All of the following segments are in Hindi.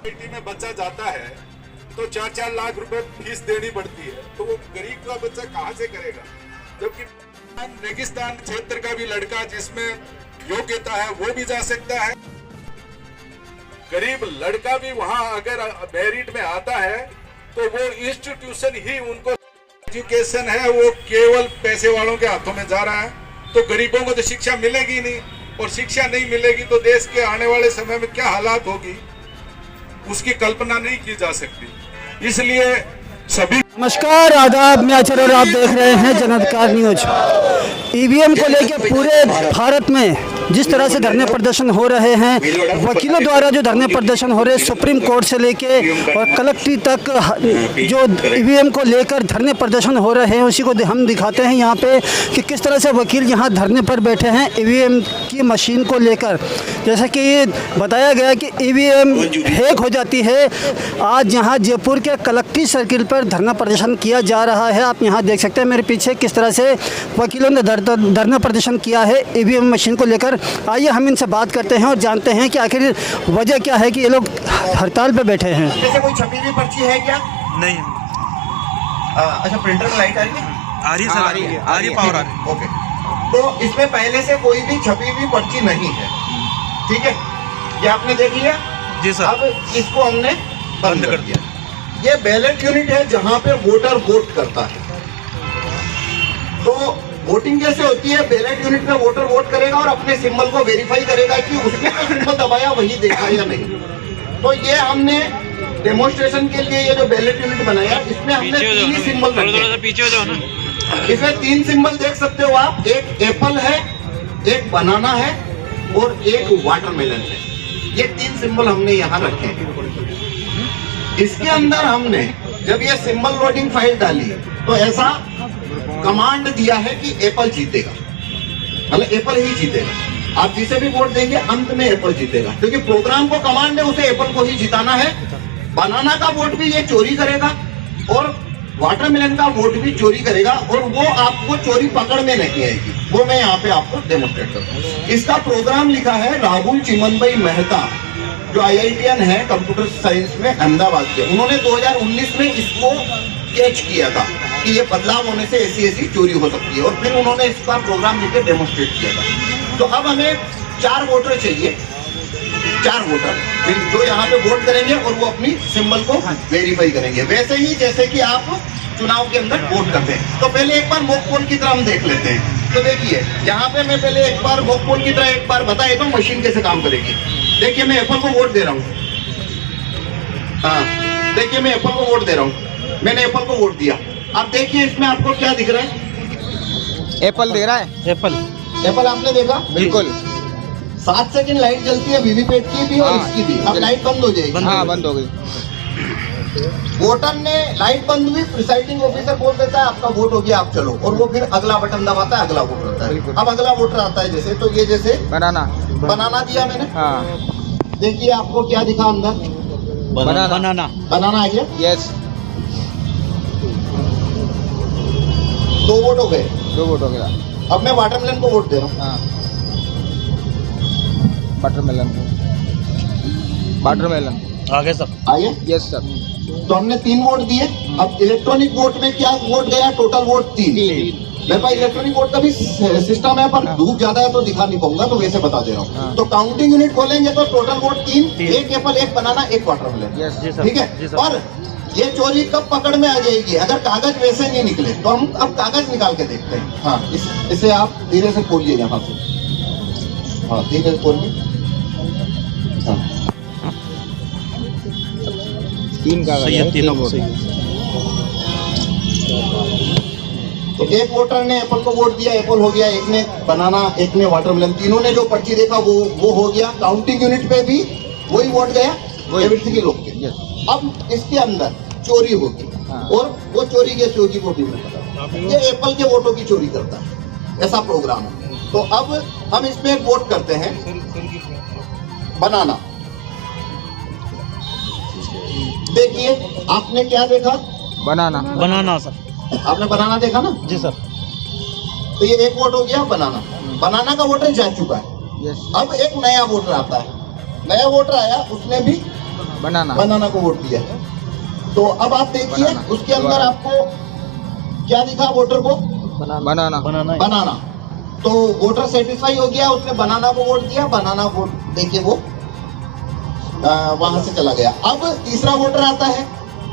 आईआईटी में बच्चा जाता है तो 4-4 लाख रुपए फीस देनी पड़ती है, तो वो गरीब का बच्चा कहाँ से करेगा? जबकि रेगिस्तान क्षेत्र का भी लड़का जिसमें योग्यता है वो भी जा सकता है। गरीब लड़का भी वहां अगर मेरिट में आता है तो वो इंस्टीट्यूशन ही उनको, एजुकेशन है वो केवल पैसे वालों के हाथों में जा रहा है, तो गरीबों को तो शिक्षा मिलेगी नहीं, और शिक्षा नहीं मिलेगी तो देश के आने वाले समय में क्या हालात होगी उसकी कल्पना नहीं की जा सकती। इसलिए सभी नमस्कार, आदाब, मैं आचार्य और आप देख रहे हैं जन अधिकार न्यूज। ईवीएम को लेकर पूरे भारत में जिस तरह से धरने प्रदर्शन हो रहे हैं, वकीलों द्वारा जो धरने प्रदर्शन हो रहे हैं, सुप्रीम कोर्ट से लेके और कलेक्ट्रेट तक जो ईवीएम को लेकर धरने प्रदर्शन हो रहे हैं, उसी को हम दिखाते हैं यहाँ पे कि किस तरह से वकील यहाँ धरने पर बैठे हैं ईवीएम की मशीन को लेकर। जैसा कि बताया गया कि ईवीएम हैक हो जाती है। आज यहाँ जयपुर के कलेक्ट्रेट सर्किल पर धरना प्रदर्शन किया जा रहा है। आप यहाँ देख सकते हैं मेरे पीछे किस तरह से वकीलों ने धरना प्रदर्शन किया है ईवीएम मशीन को लेकर। आइए हम इनसे बात करते हैं और जानते हैं कि आखिर वजह क्या है कि ये लोग हड़ताल पे बैठे हैं। जैसे कोई छपी हुई पर्ची है क्या? नहीं। अच्छा, प्रिंटर में लाइट आ रही है? आ रही है सर, आ रही है पावर आ रही है। ओके, तो इसमें पहले से कोई भी छपी हुई पर्ची नहीं है, ठीक है? ये आपने देख लिया जी सर। अब इसको हमने बंद कर दिया। ये बैलेट यूनिट है जहाँ पे वोटर वोट करता है। तो वोटिंग कैसे होती है? बैलेट यूनिट में वोटर वोट करेगा और अपने सिंबल को वेरीफाई करेगा कि उसने जो सिंबल दबाया वही देखा या नहीं। तो ये हमने डेमोन्स्ट्रेशन के लिए ये जो बैलेट यूनिट बनाया, इसमें हमने 3 ही सिंबल रखे। पीछे हो जाओ ना। इसमें 3 सिंबल देख सकते हो आप, एक एप्पल है, एक बनाना है और एक वाटरमेलन है। ये 3 सिंबल हमने यहाँ रखे हैं। इसके अंदर हमने जब ये सिंबल लोडिंग फाइल डाली तो ऐसा कमांड दिया है कि एप्पल जीतेगा, मतलब एप्पल ही जीतेगा। आप जिसे भी वोट देंगे अंत में एप्पल जीतेगा, क्योंकि प्रोग्राम को कमांड है उसे एप्पल को ही जिताना है। बनाना का वोट भी ये चोरी करेगा और वाटरमेलन का वोट भी चोरी करेगा, और वो आपको चोरी पकड़ में नहीं आएगी। वो मैं यहाँ पे आपको डेमोन्स्ट्रेट करता हूँ। इसका प्रोग्राम लिखा है राहुल चिमनभाई मेहता, जो IITian है कंप्यूटर साइंस में अहमदाबाद के। उन्होंने 2019 में इसको कैच किया था कि ये बदलाव होने से ऐसी चोरी हो सकती है, और फिर उन्होंने इसका प्रोग्राम लिखकर डेमोन्स्ट्रेट किया था। तो अब हमें 4 वोटर चाहिए, 4 वोटर जो यहाँ पे वोट करेंगे और वो अपनी सिंबल को वेरीफाई करेंगे, वैसे ही जैसे कि आप चुनाव के अंदर वोट करते हैं। तो पहले एक बार मॉक पोल की तरह हम देख लेते हैं। तो देखिए यहाँ पे मैं पहले एक बार मॉक पोल की तरह एक बार बता देता हूँ मशीन कैसे काम करेगी। देखिए मैं एप्पल को वोट दे रहा हूँ। हाँ, देखिए मैं एप्पल को वोट दे रहा हूँ। मैंने एप्पल को वोट दिया। अब देखिए इसमें आपको क्या दिख रहा है? एप्पल दे रहा है। एप्पल आपने देखा? बिल्कुल। 7 सेकंड लाइट जलती है वीवीपैट की भी और इसकी भी। अब लाइट बंद हो जाएगी। हाँ, बंद हो गई। वोटर ने लाइट बंद हुई, प्रिसाइडिंग ऑफिसर बोल देता है आपका वोट हो गया, आप चलो, और वो फिर अगला बटन दबाता है, अगला वोट आता है। अब अगला वोटर आता है जैसे, तो ये जैसे बनाना दिया मैंने। हाँ, देखिए आपको क्या दिखा अंदर? बनाना आ गया। यस, 2 वोट हो गए। 2 वोट हो गया। अब मैं वाटरमेलन को वोट दे रहा हूँ। हाँ, वाटरमेलन आगे सर। आगे। Yes sir. तो हमने 3 वोट दिए। अब इलेक्ट्रॉनिक वोट में क्या वोट गया? Total vote 3। मेरे पास इलेक्ट्रॉनिक वोट का भी सिस्टम है, पर धूप ज्यादा है तो दिखा नहीं पाऊंगा, तो वैसे बता दे रहा हूँ। हाँ। तो काउंटिंग यूनिट खोलेंगे तो टोटल वोट 3, एक एप्पल, एक बनाना, एक वाटरमेलन। यस जी ठीक है। पर ये चोरी कब पकड़ में आ जाएगी? अगर कागज वैसे नहीं निकले तो हम अब कागज निकाल के देखते हैं। हाँ, इसे आप धीरे से खोलिए यहाँ से। हाँ, धीरे से खोलिए। हाँ, 3 का सही है, तीनों सही। तो एक वोटर ने एप्पल को वोट दिया, एप्पल हो गया। एक ने बनाना, एक ने वाटरमेलन। तीनों ने जो पर्ची देखा वो हो गया। काउंटिंग यूनिट पे भी वही वोट गया, एवरीथिंग के लोग के। अब इसके अंदर चोरी होगी। हाँ। और वो चोरी कैसे होगी वो भी नहीं पता। ये एप्पल के वोटों की चोरी करता है, ऐसा प्रोग्राम है। तो अब हम इसमें एक वोट करते हैं बनाना। देखिए आपने क्या देखा? बनाना सर। आपने बनाना देखा ना? जी सर। तो ये एक वोट हो गया बनाना का वोटर जा चुका है। यस। अब एक नया वोटर आता है। नया वोटर आया, उसने भी बनाना बनाना को वोट दिया। तो अब आप देखिए बनाना। उसके अंदर आपको क्या दिखा वोटर को? बनाना बनाना। तो वोटर सेटिस्फाई हो गया, उसने बनाना को वोट दिया, बनाना वोट देके वो वहां से चला गया। अब तीसरा वोटर आता है।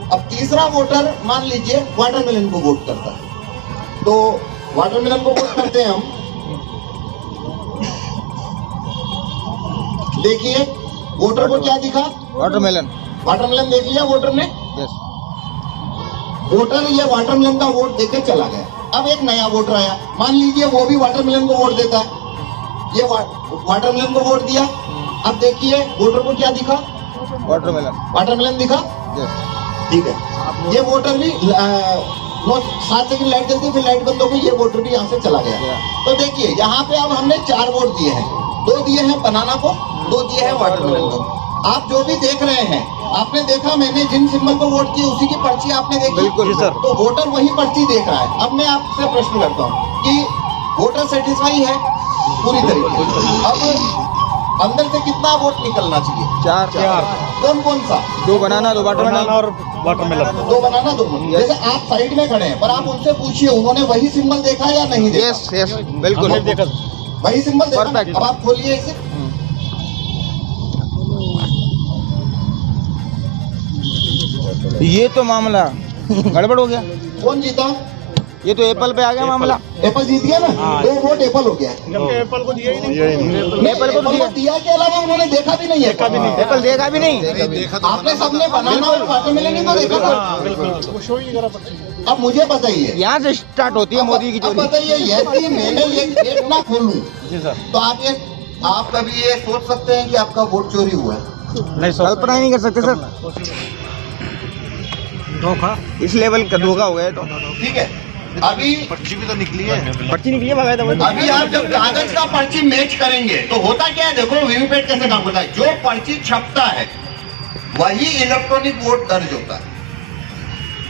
अब तीसरा वोटर मान लीजिए वाटरमेलन को वोट करता है। तो वाटरमेलन को वोट करते हैं हम। देखिए वोटर को क्या दिखा? वाटरमेलन वाटरमेलन देख लिया वोटर ने। यस वोटर ये वाटरमेलन का वोट देके चला गया। अब एक नया वोटर आया, मान लीजिए वो भी वाटरमेलन को वोट देता है। ये वाटरमेलन को वोट दिया। अब देखिए वोटर को क्या दिखा? वाटरमेलन दिखा। यस ठीक है, ये वोटर भी 7 सेकंड लाइट जलती, फिर लाइट बंद हो गई, ये वोटर भी यहाँ से चला गया। तो देखिए यहाँ पे अब हमने 4 वोट दिए हैं। 2 दिए हैं बनाना को, 2 दिए हैं वाटरमेलन को। आप जो भी देख रहे हैं, आपने देखा मैंने जिन सिंबल को वोट किया उसी की पर्ची आपने देखी। बिल्कुल सर। तो वोटर वही पर्ची देख रहा है। अब मैं आपसे प्रश्न करता हूँ कि वोटर सेटिस्फाई है पूरी तरीके से। अब अंदर से कितना वोट निकलना चाहिए? 4 कौन कौन सा? 2 बनाना 2 वाटरमेलन और वाटरमेलन 2 बनाना 2। जैसे आप साइड में खड़े हैं, पर आप उनसे पूछिए उन्होंने वही सिंबल देखा या नहीं देखा? यस बिल्कुल देखा। वही सिंबल देखा। Perfect. अब आप खोलिए इसे। ये तो मामला गड़बड़ हो गया। कौन जीता? ये तो एप्पल पे आ गया मामला। एप्पल जीत गया ना। 2 वोट एप्पल हो गया। एप्पल को दिया ही नहीं। एप्पल को दिया। दिया के अलावा उन्होंने देखा भी नहीं है। एप्पल देखा भी नहीं। आपने सबने बनाना और वाटरमेलन ही तो देखा था। अब मुझे बताइए, यहाँ से स्टार्ट होती है मोदी की अब चोरी। बताइए यदि मैंने ये गेट ना खोलूं जी सर। तो आप कभी ये सोच सकते हैं कि आपका वोट चोरी हुआ है? नहीं सर, कल्पना ही नहीं कर सकते सर। धोखा इस लेवल का धोखा हो गया। तो ठीक है, अभी पर्ची निकली है बगैर अभी आप जब कागज का पर्ची मैच करेंगे तो होता क्या है? देखो वीवीपैट कैसे काम करता है। जो पर्ची छपता है वही इलेक्ट्रॉनिक वोट दर्ज होता है।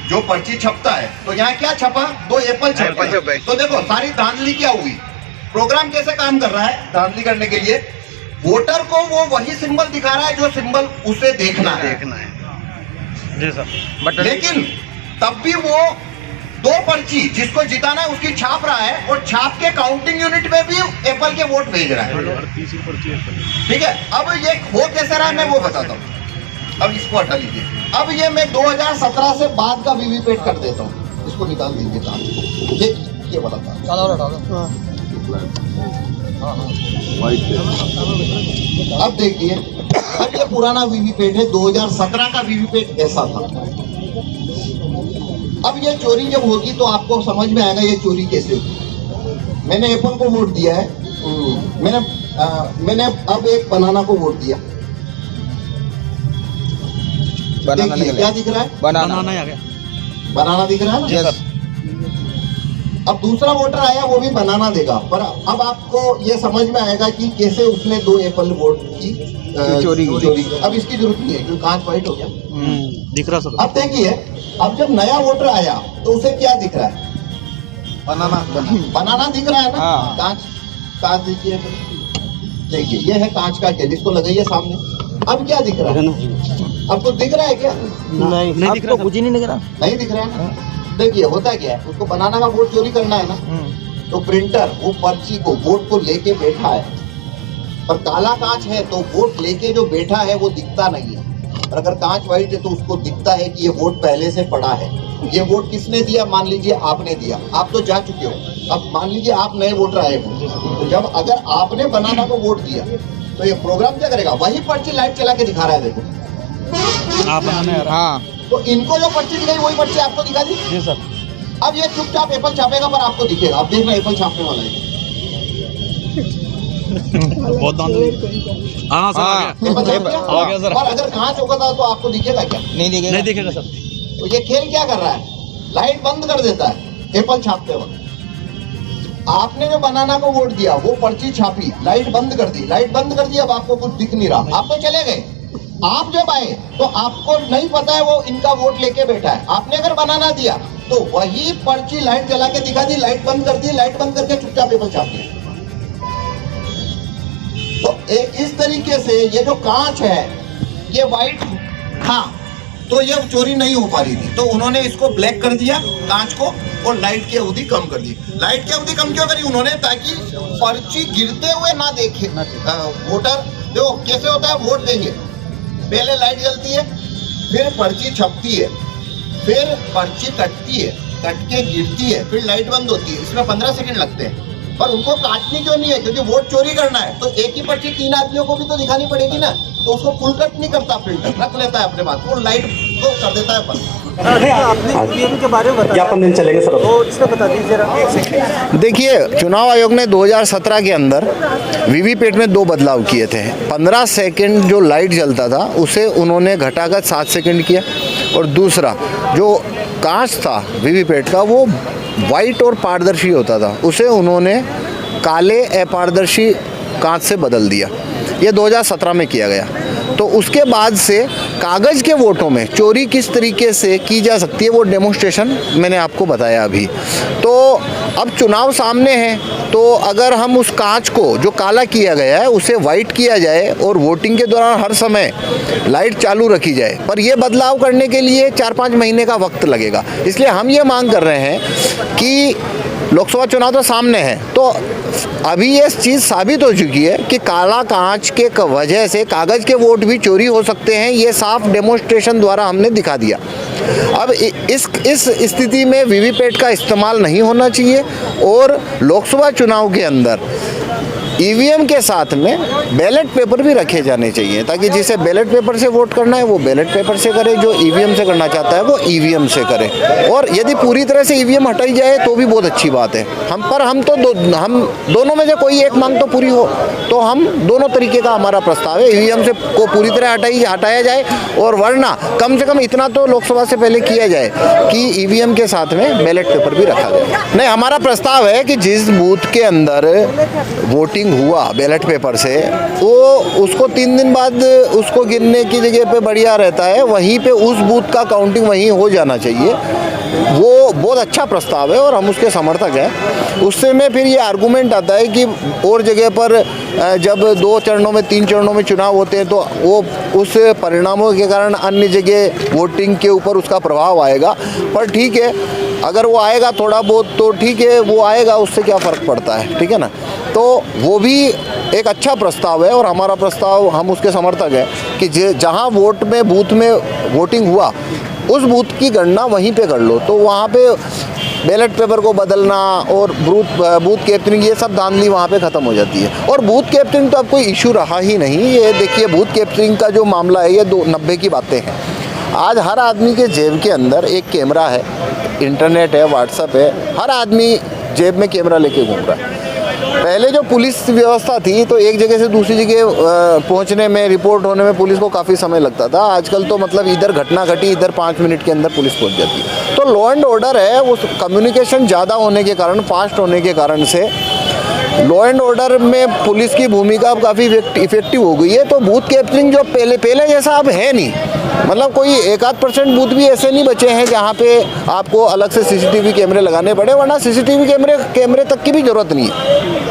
जो पर्ची छपता है, तो यहाँ क्या छपा? 2 एप्पल छपे। तो देखो सारी धांधली क्या हुई। प्रोग्राम कैसे काम कर रहा है धांधली करने के लिए? वोटर को वो वही सिंबल दिखा रहा है जो सिंबल उसे देखना है। जी सर। बट लेकिन तब भी वो 2 पर्ची जिसको जिताना है उसकी छाप रहा है, और छाप के काउंटिंग यूनिट में भी एप्पल के वोट भेज रहा है। ठीक है, अब ये हो कैसे रहा है मैं वो बताता हूँ। अब इसको हटा लीजिए। अब ये मैं 2017 से बाद का वीवीपैट कर देता हूँ। इसको निकाल दीजिए काम। ये बताता हूँ। अब देखिए, अब ये पुराना वीवीपैट है। 2017 का वीवीपैट ऐसा था। अब ये चोरी जब होगी तो आपको समझ में आएगा ये चोरी कैसे होगी। मैंने एप्पल को वोट दिया है। मैंने अब एक बनाना को वोट दिया। देखिए क्या दिख रहा है? बनाना आ गया। बनाना दिख रहा है ना? यस अब दूसरा वोटर आया, वो भी बनाना देगा। पर अब आपको ये समझ में आएगा कि कैसे उसने 2 एप्पल वोट की चोरी की। अब इसकी जरूरत नहीं है क्योंकि कांच व्हाइट हो गया। दिख रहा सर। अब देखिए, अब जब नया वोटर आया तो उसे क्या दिख रहा है? बनाना दिख रहा है ना। हाँ। कांच दीजिए। देखिए ये है कांच का गेट, इसको लगाइए सामने। अब क्या दिख रहा है? अब तो दिख रहा है क्या? नहीं दिख रहा। कुछ ही नहीं दिख रहा। नहीं दिख रहा है ना। देखिए होता क्या है, उसको बनाना का वोट चोरी करना है ना। तो प्रिंटर वो पर्ची को वोट को लेके बैठा है, पर काला कांच है तो वोट लेके जो बैठा है वो दिखता नहीं है। और अगर कांच व्हाइट है तो उसको दिखता है कि ये वोट पहले से पड़ा है। ये वोट किसने दिया? मान लीजिए आपने दिया, आप तो जा चुके हो। अब मान लीजिए आप नए वोटर आए हो, तो जब अगर आपने बनाना को वोट दिया तो ये प्रोग्राम क्या करेगा? वही पर्ची लाइट चला के दिखा रहा है। देखो आप हाँ तो इनको जो पर्ची दिखाई वही पर्ची आपको दिखा दी। जी सर। अब ये चुपचाप एप्पल छापेगा पर आपको दिखेगा। आप देखना एप्पल छापने वाला है। बहुत धांधली। हाँ सर, आ गया। एप्पल छाप गया? आ गया सर। और अगर कांच होगा तो आपको दिखेगा क्या? नहीं दिखेगा। नहीं दिखेगा सर। तो ये खेल क्या कर रहा है? लाइट बंद कर देता है एप्पल छापते वक्त। आपने जो बनाना को वोट दिया वो पर्ची छापी, लाइट बंद कर दी। लाइट बंद कर दी, अब आपको कुछ दिख नहीं रहा। आप तो चले गए। आप जब आए तो आपको नहीं पता है वो इनका वोट लेके बैठा है। आपने अगर बनाना दिया तो वही पर्ची लाइट जला के दिखा दी, लाइट बंद कर दी, लाइट बंद करके चुपचाप एप्पल छाप दिया। तो इस तरीके से ये जो कांच है ये व्हाइट हाँ, तो ये चोरी नहीं हो पा रही थी, तो उन्होंने इसको ब्लैक कर दिया कांच को और लाइट की अवधि कम कर दी। लाइट की अवधि कम क्यों करी उन्होंने? ताकि पर्ची गिरते हुए ना देखे वोटर। देखो कैसे होता है, वोट देंगे, पहले लाइट जलती है, फिर पर्ची छपती है, फिर पर्ची कटती है, कट के गिरती है, फिर लाइट बंद होती है। इसमें 15 सेकंड लगते हैं, पर उनको काटनी क्यों नहीं है? क्योंकि वोट चोरी करना है, तो एक ही पर्ची 3 आदमियों को भी तो दिखानी पड़ेगी ना, तो उसको फुल कट नहीं करता, फिल्टर रख लेता है अपने पास, वो लाइट को कर देता है बंद। आपने ईवीएम के बारे में बताया, 5 दिन चलेंगे सर। तो इसमें बता दीजिए जरा, एक सेकंड। देखिए, चुनाव आयोग ने 2017 के अंदर वीवीपैट में 2 बदलाव किए थे। 15 सेकंड जो लाइट जलता था उसे उन्होंने घटाकर 7 सेकंड किया, और दूसरा जो कांच था वीवीपैट का वो वाइट और पारदर्शी होता था, उसे उन्होंने काले अपारदर्शी कांच से बदल दिया। ये 2017 में किया गया। तो उसके बाद से कागज़ के वोटों में चोरी किस तरीके से की जा सकती है वो डेमोन्स्ट्रेशन मैंने आपको बताया अभी। तो अब चुनाव सामने है, तो अगर हम उस कांच को जो काला किया गया है उसे वाइट किया जाए और वोटिंग के दौरान हर समय लाइट चालू रखी जाए, पर यह बदलाव करने के लिए 4-5 महीने का वक्त लगेगा। इसलिए हम ये मांग कर रहे हैं कि लोकसभा चुनाव तो सामने है, तो अभी ये चीज़ साबित हो चुकी है कि काला कांच के वजह से कागज़ के वोट भी चोरी हो सकते हैं। ये साफ डेमोन्स्ट्रेशन द्वारा हमने दिखा दिया। अब इस स्थिति में वीवीपैट का इस्तेमाल नहीं होना चाहिए, और लोकसभा चुनाव के अंदर ईवीएम के साथ में बैलेट पेपर भी रखे जाने चाहिए, ताकि जिसे बैलेट पेपर से वोट करना है वो बैलेट पेपर से करे, जो ईवीएम से करना चाहता है वो ईवीएम से करे। और यदि पूरी तरह से ईवीएम हटाई जाए तो भी बहुत अच्छी बात है। हम दोनों में से कोई एक मांग तो पूरी हो, तो हम दोनों तरीके का हमारा प्रस्ताव है। ईवीएम से को पूरी तरह हटाया जाए, और वरना कम से कम इतना तो लोकसभा से पहले किया जाए कि ईवीएम के साथ में बैलेट पेपर भी रखा जाए। नहीं, हमारा प्रस्ताव है कि जिस बूथ के अंदर वोटिंग हुआ बैलेट पेपर से, वो उसको 3 दिन बाद उसको गिनने की जगह पे बढ़िया रहता है, वहीं पे उस बूथ का काउंटिंग वहीं हो जाना चाहिए। वो बहुत अच्छा प्रस्ताव है और हम उसके समर्थक हैं। उससे में फिर ये आर्गूमेंट आता है कि और जगह पर जब 2 चरणों में 3 चरणों में चुनाव होते हैं तो वो उस परिणामों के कारण अन्य जगह वोटिंग के ऊपर उसका प्रभाव आएगा। पर ठीक है, अगर वो आएगा थोड़ा बहुत तो ठीक है, वो आएगा, उससे क्या फ़र्क पड़ता है, ठीक है ना। तो वो भी एक अच्छा प्रस्ताव है और हमारा प्रस्ताव, हम उसके समर्थक हैं कि जहाँ बूथ में वोटिंग हुआ उस बूथ की गणना वहीं पे कर लो, तो वहाँ पे बैलेट पेपर को बदलना और बूथ कैप्चरिंग, ये सब धांधली वहाँ पे ख़त्म हो जाती है। और बूथ कैप्चरिंग तो अब कोई इशू रहा ही नहीं। ये देखिए, बूथ कैप्चरिंग का जो मामला है ये 90 की बातें हैं। आज हर आदमी के जेब के अंदर एक कैमरा है, इंटरनेट है, व्हाट्सएप है, हर आदमी जेब में कैमरा लेके घूम रहा है। पहले जो पुलिस व्यवस्था थी तो एक जगह से दूसरी जगह पहुंचने में, रिपोर्ट होने में पुलिस को काफ़ी समय लगता था। आजकल तो मतलब इधर घटना घटी, इधर 5 मिनट के अंदर पुलिस पहुंच जाती है। तो लॉ एंड ऑर्डर है, वो कम्युनिकेशन ज़्यादा होने के कारण, फास्ट होने के कारण से लॉ एंड ऑर्डर में पुलिस की भूमिका अब काफ़ी इफेक्टिव हो गई है। तो बूथ कैप्चरिंग जो पहले जैसा अब है नहीं, मतलब कोई 1-8% बूथ भी ऐसे नहीं बचे हैं जहाँ पे आपको अलग से सीसीटीवी कैमरे लगाने पड़े, वरना सीसीटीवी कैमरे तक की भी ज़रूरत नहीं है।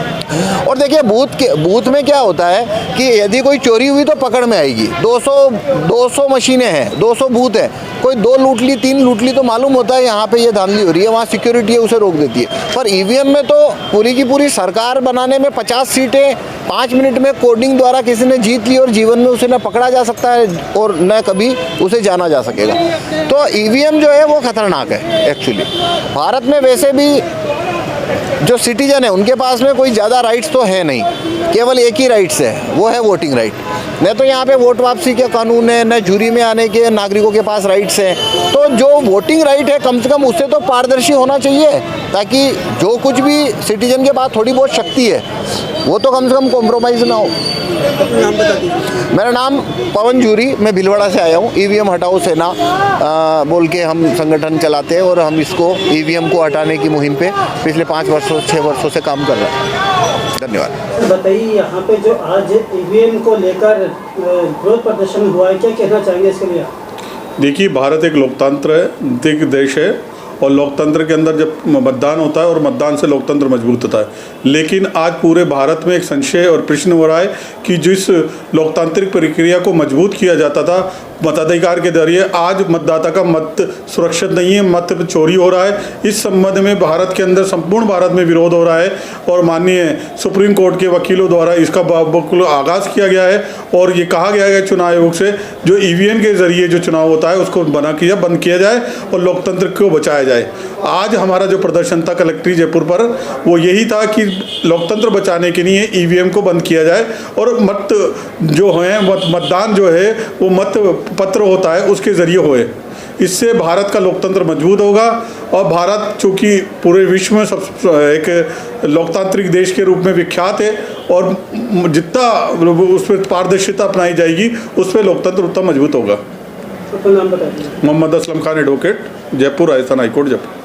और देखिए, बूथ में क्या होता है कि यदि कोई चोरी हुई तो पकड़ में आएगी। 200 मशीनें हैं, 200 बूथ है, कोई 2 लूट ली, 3 लूट ली तो मालूम होता है यहाँ पे ये धांधली हो रही है, वहाँ सिक्योरिटी है, उसे रोक देती है। पर ईवीएम में तो पूरी की पूरी सरकार बनाने में 50 सीटें 5 मिनट में कोडिंग द्वारा किसी ने जीत ली और जीवन में उसे न पकड़ा जा सकता है और न कभी उसे जाना जा सकेगा। तो ईवीएम जो है वो खतरनाक है एक्चुअली। भारत में वैसे भी जो सिटीजन है उनके पास में कोई ज़्यादा राइट्स तो है नहीं, केवल एक ही राइट्स है, वो है वोटिंग राइट। न तो यहाँ पे वोट वापसी के कानून है, न जूरी में आने के नागरिकों के पास राइट्स हैं। तो जो वोटिंग राइट है कम से कम उससे तो पारदर्शी होना चाहिए, ताकि जो कुछ भी सिटीजन के पास थोड़ी बहुत शक्ति है वो तो कम से कम कॉम्प्रोमाइज़ ना हो। नाम बता दीजिए। मेरा नाम पवन जूरी, मैं भिलवाड़ा से आया हूँ। ईवीएम हटाओ सेना बोल के हम संगठन चलाते हैं और हम इसको ईवीएम को हटाने की मुहिम पे पिछले 6 वर्षों से काम कर रहे हैं। धन्यवाद। बताइए, यहाँ पे जो आज ईवीएम को लेकर विरोध प्रदर्शन हुआ है, क्या कहना चाहेंगे इसके लिए? देखिए, भारत एक लोकतंत्र है, देश है और लोकतंत्र के अंदर जब मतदान होता है और मतदान से लोकतंत्र मजबूत होता है। लेकिन आज पूरे भारत में एक संशय और प्रश्न हो रहा है कि जिस लोकतांत्रिक प्रक्रिया को मजबूत किया जाता था मताधिकार के जरिए, आज मतदाता का मत सुरक्षित नहीं है, मत चोरी हो रहा है। इस संबंध में भारत के अंदर संपूर्ण भारत में विरोध हो रहा है और माननीय सुप्रीम कोर्ट के वकीलों द्वारा इसका आगाज़ किया गया है और ये कहा गया है चुनाव आयोग से जो ईवीएम के जरिए जो चुनाव होता है उसको बंद किया जाए और लोकतंत्र को बचाया जाए। आज हमारा जो प्रदर्शन था कलेक्ट्री जयपुर पर वो यही था कि लोकतंत्र बचाने के लिए ईवीएम को बंद किया जाए और मत जो है मतदान जो है वो मत पत्र होता है उसके जरिए होए। इससे भारत का लोकतंत्र मजबूत होगा और भारत चूँकि पूरे विश्व में सब एक लोकतांत्रिक देश के रूप में विख्यात है और जितना उसमें पारदर्शिता अपनाई जाएगी उस पर लोकतंत्र उतना मजबूत होगा। Mohammad Aslam Khan, advocate, Jaipur, Rajasthan high court, Jaipur.